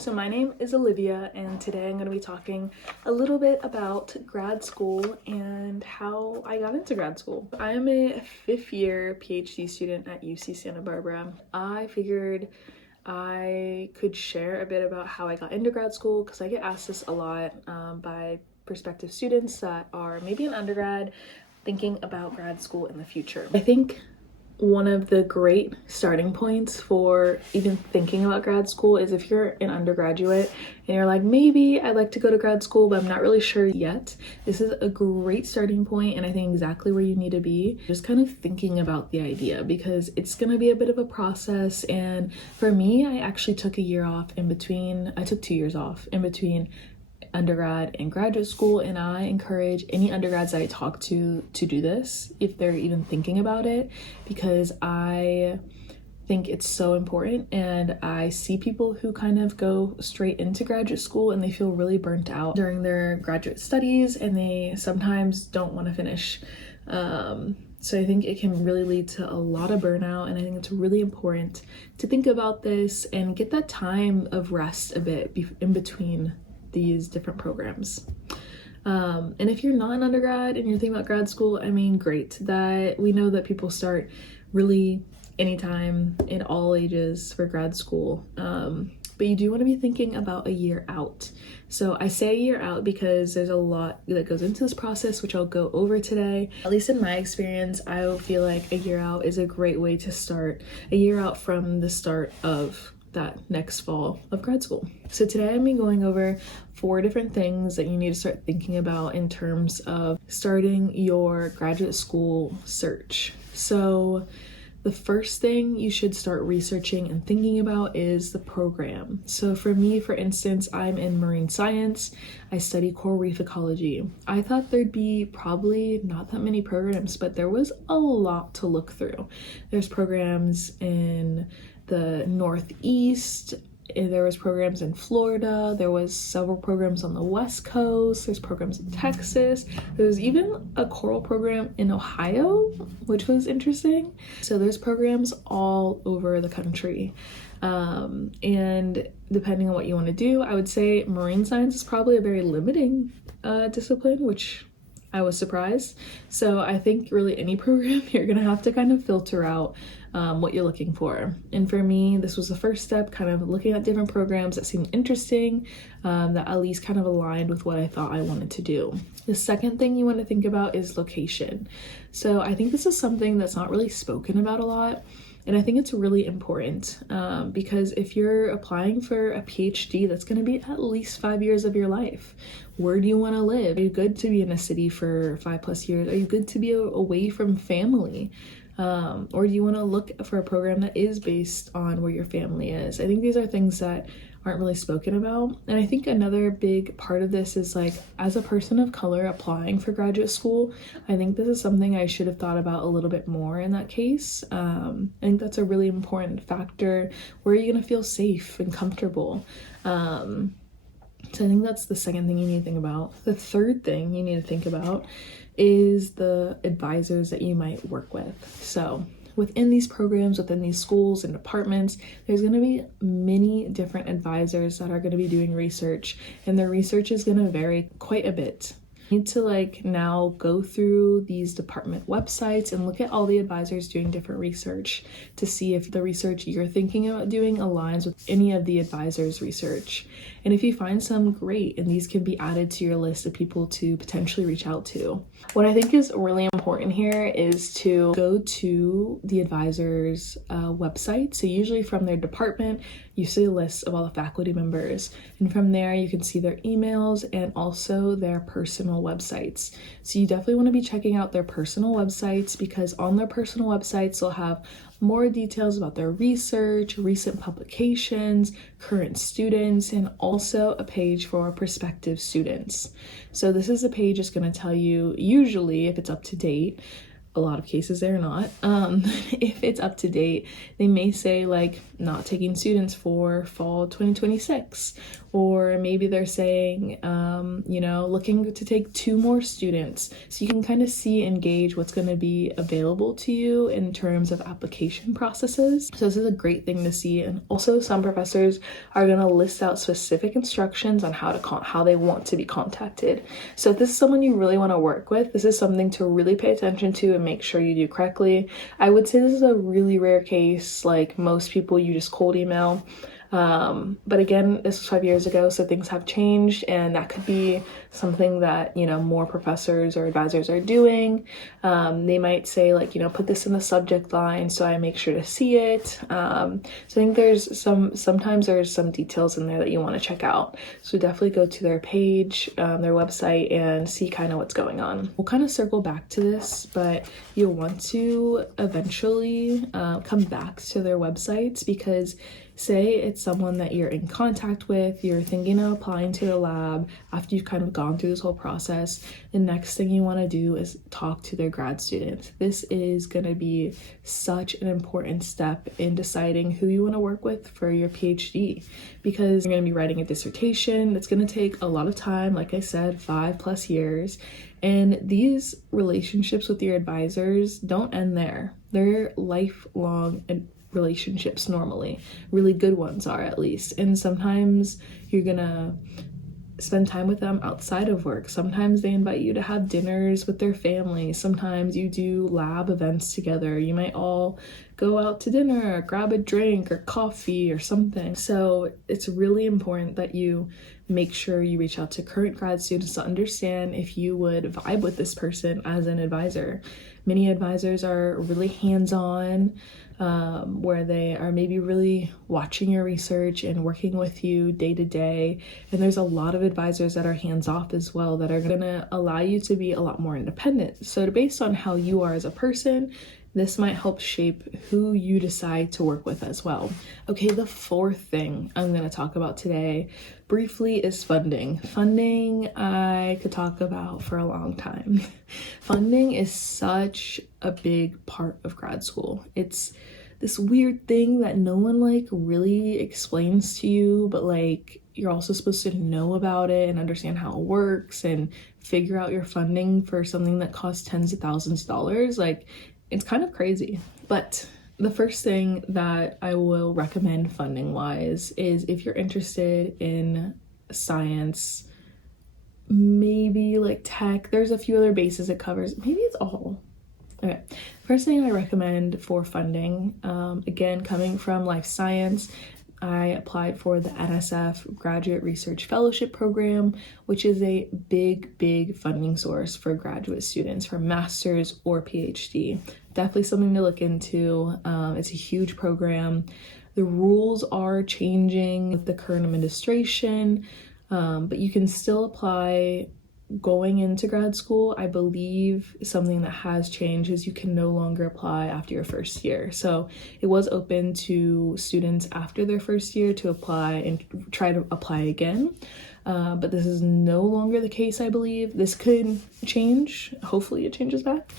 So my name is Olivia, and today I'm going to be talking a little bit about grad school and how I got into grad school. I am a fifth year PhD student at UC Santa Barbara. I figured I could share a bit about how I got into grad school because I get asked this a lot by prospective students that are maybe an undergrad thinking about grad school in the future. I think one of the great starting points for even thinking about grad school is if you're an undergraduate and you're like, maybe I'd like to go to grad school, but I'm not really sure yet. This is a great starting point, and I think exactly where you need to be. Just kind of thinking about the idea because it's going to be a bit of a process. And for me, I actually took a year off in between. I took 2 years off in between undergrad and graduate school, and I encourage any undergrads that I talk to do this if they're even thinking about it, because I think it's so important. And I see people who kind of go straight into graduate school and they feel really burnt out during their graduate studies, and they sometimes don't want to finish. So I think it can really lead to a lot of burnout, and I think it's really important to think about this and get that time of rest a bit in between these different programs. And if you're not an undergrad and you're thinking about grad school, I mean, great. That we know that people start really anytime in all ages for grad school. But you do want to be thinking about a year out. So I say a year out because there's a lot that goes into this process, which I'll go over today. At least in my experience, I feel like a year out is a great way to start a year out from the start of that next fall of grad school. So today I'm going over 4 different things that you need to start thinking about in terms of starting your graduate school search. So the first thing you should start researching and thinking about is the program. So for me, for instance, I'm in marine science. I study coral reef ecology. I thought there'd be probably not that many programs, but there was a lot to look through. There's programs in the Northeast, there was programs in Florida, there was several programs on the West Coast, there's programs in Texas, there was even a coral program in Ohio, which was interesting. So there's programs all over the country. And depending on what you want to do, I would say marine science is probably a very limiting discipline, which I was surprised. So I think really any program, you're gonna have to kind of filter out what you're looking for. And for me, this was the first step, kind of looking at different programs that seemed interesting, that at least kind of aligned with what I thought I wanted to do. The second thing you want to think about is location. So I think this is something that's not really spoken about a lot. And I think it's really important because if you're applying for a PhD, that's going to be at least 5 years of your life. Where do you want to live? Are you good to be in a city for 5+ years? Are you good to be away from family? Or do you want to look for a program that is based on where your family is? I think these are things that aren't really spoken about. And I think another big part of this is, like, as a person of color applying for graduate school, I think this is something I should have thought about a little bit more in that case. I think that's a really important factor. Where are you going to feel safe and comfortable? So I think that's the second thing you need to think about. The third thing you need to think about is the advisors that you might work with. So within these programs, within these schools and departments, there's going to be many different advisors that are going to be doing research, and their research is going to vary quite a bit. You need to now go through these department websites and look at all the advisors doing different research to see if the research you're thinking about doing aligns with any of the advisors' research. And if you find some, great, and these can be added to your list of people to potentially reach out to. What I think is really important here is to go to the advisor's website. So usually from their department, you see a list of all the faculty members. And from there, you can see their emails and also their personal websites. So you definitely want to be checking out their personal websites, because on their personal websites, they'll have more details about their research, recent publications, current students, and also a page for prospective students. So this is a page that's going to tell you, usually if it's up to date, a lot of cases they're not. If it's up to date, they may say like not taking students for fall 2026, or maybe they're saying, you know, looking to take 2 more students. So you can kind of see and gauge what's going to be available to you in terms of application processes. So this is a great thing to see. And also some professors are going to list out specific instructions on how they want to be contacted. So if this is someone you really want to work with, this is something to really pay attention to and make sure you do correctly. I would say this is a really rare case. Like most people, you just cold email. But again, this was 5 years ago, so things have changed, and that could be something that, you know, more professors or advisors are doing. They might say like, you know, put this in the subject line so I make sure to see it. So I think sometimes there's some details in there that you want to check out. So definitely go to their page, their website, and see kind of what's going on. We'll kind of circle back to this, but you'll want to eventually come back to their websites, because say it's someone that you're in contact with, you're thinking of applying to the lab after you've kind of gone through this whole process. The next thing you want to do is talk to their grad students. This is going to be such an important step in deciding who you want to work with for your PhD, because you're going to be writing a dissertation that's going to take a lot of time, like I said, 5+ years. And these relationships with your advisors don't end there. They're lifelong relationships normally. Really good ones are, at least. And sometimes you're gonna spend time with them outside of work. Sometimes they invite you to have dinners with their family. Sometimes you do lab events together. You might all go out to dinner or grab a drink or coffee or something. So it's really important that you make sure you reach out to current grad students to understand if you would vibe with this person as an advisor. Many advisors are really hands-on, where they are maybe really watching your research and working with you day to day. And there's a lot of advisors that are hands-off as well, that are gonna allow you to be a lot more independent. So based on how you are as a person, this might help shape who you decide to work with as well. Okay, the 4th thing I'm going to talk about today briefly is funding. Funding I could talk about for a long time. Funding is such a big part of grad school. It's this weird thing that no one like really explains to you, but like you're also supposed to know about it and understand how it works and figure out your funding for something that costs tens of thousands of dollars. Like, it's kind of crazy. But the first thing that I will recommend funding wise is if you're interested in science, maybe like tech, there's a few other bases it covers. Maybe it's all. Okay, first thing I recommend for funding, again, coming from life science, I applied for the NSF Graduate Research Fellowship Program, which is a big funding source for graduate students for master's or PhD. Definitely something to look into. It's a huge program. The rules are changing with the current administration, but you can still apply going into grad school. I believe something that has changed is you can no longer apply after your first year. So it was open to students after their first year to apply and try to apply again. But this is no longer the case, I believe. This could change. Hopefully it changes back.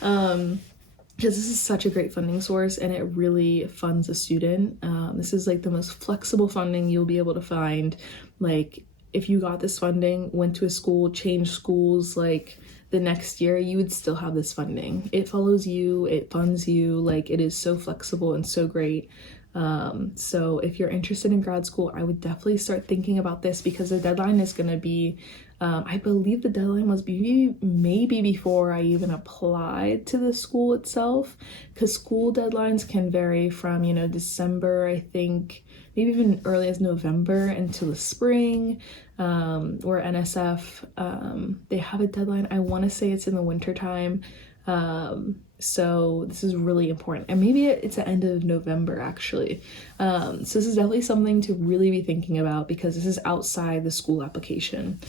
Because this is such a great funding source and it really funds a student. This is like the most flexible funding you'll be able to find. Like, if you got this funding, went to a school, changed schools, like the next year, you would still have this funding. It follows you, it funds you, like it is so flexible and so great. So if you're interested in grad school, I would definitely start thinking about this, because the deadline is going to be, I believe the deadline was maybe before I even applied to the school itself, because school deadlines can vary from, you know, December, I think, maybe even early as November into the spring, or NSF, they have a deadline. I want to say it's in the winter time. So this is really important, and maybe it's the end of November actually. So this is definitely something to really be thinking about, because this is outside the school application.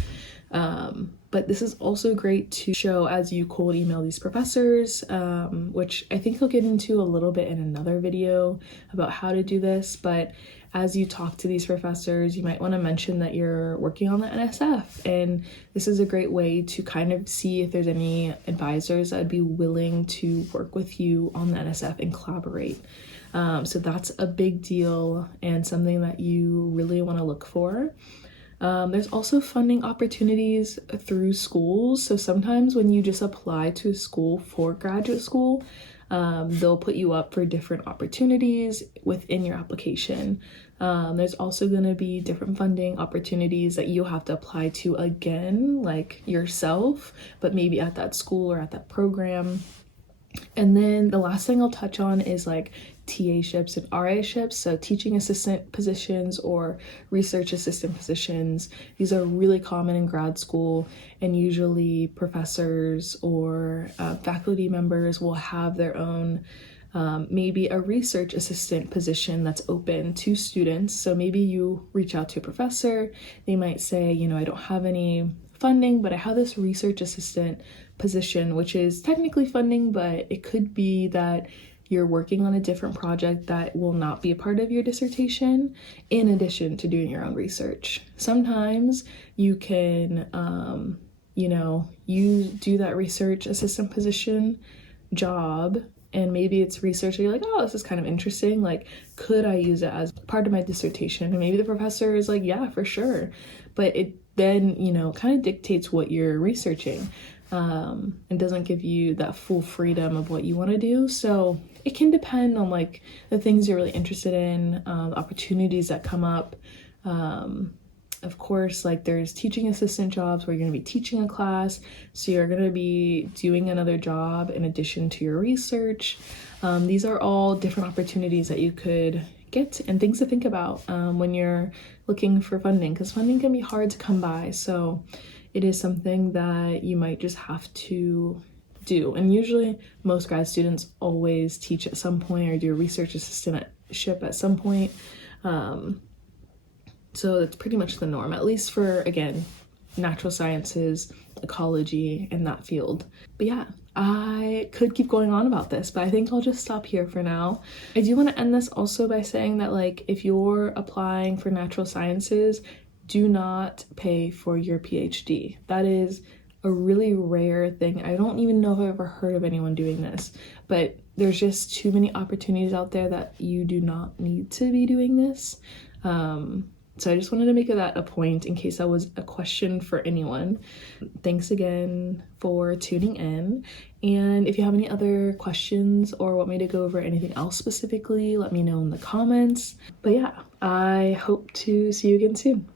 But this is also great to show as you cold email these professors, which I think I'll get into a little bit in another video about how to do this. But as you talk to these professors, you might want to mention that you're working on the NSF. And this is a great way to kind of see if there's any advisors that would be willing to work with you on the NSF and collaborate. So that's a big deal and something that you really want to look for. There's also funding opportunities through schools. So sometimes when you just apply to a school for graduate school, they'll put you up for different opportunities within your application. There's also going to be different funding opportunities that you'll have to apply to again, like yourself, but maybe at that school or at that program. And then the last thing I'll touch on is like TA-ships and RA-ships, so teaching assistant positions or research assistant positions. These are really common in grad school, and usually professors or faculty members will have their own maybe a research assistant position that's open to students. So maybe you reach out to a professor, they might say, you know, I don't have any funding, but I have this research assistant position, which is technically funding, but it could be that you're working on a different project that will not be a part of your dissertation in addition to doing your own research. Sometimes you can, you do that research assistant position job and maybe it's research and you're like, oh, this is kind of interesting. Like, could I use it as part of my dissertation? And maybe the professor is like, yeah, for sure. But it then, kind of dictates what you're researching. And doesn't give you that full freedom of what you want to do. So it can depend on like the things you're really interested in, opportunities that come up. Of course, like there's teaching assistant jobs where you're going to be teaching a class. So you're going to be doing another job in addition to your research. These are all different opportunities that you could get and things to think about when you're looking for funding, because funding can be hard to come by. So it is something that you might just have to do. And usually most grad students always teach at some point or do a research assistantship at some point. So it's pretty much the norm, at least for, again, natural sciences, ecology, and that field. But yeah, I could keep going on about this, but I think I'll just stop here for now. I do want to end this also by saying that, like, if you're applying for natural sciences, do not pay for your PhD. That is a really rare thing. I don't even know if I've ever heard of anyone doing this, but there's just too many opportunities out there that you do not need to be doing this. So I just wanted to make that a point in case that was a question for anyone. Thanks again for tuning in. And if you have any other questions or want me to go over anything else specifically, let me know in the comments. But yeah, I hope to see you again soon.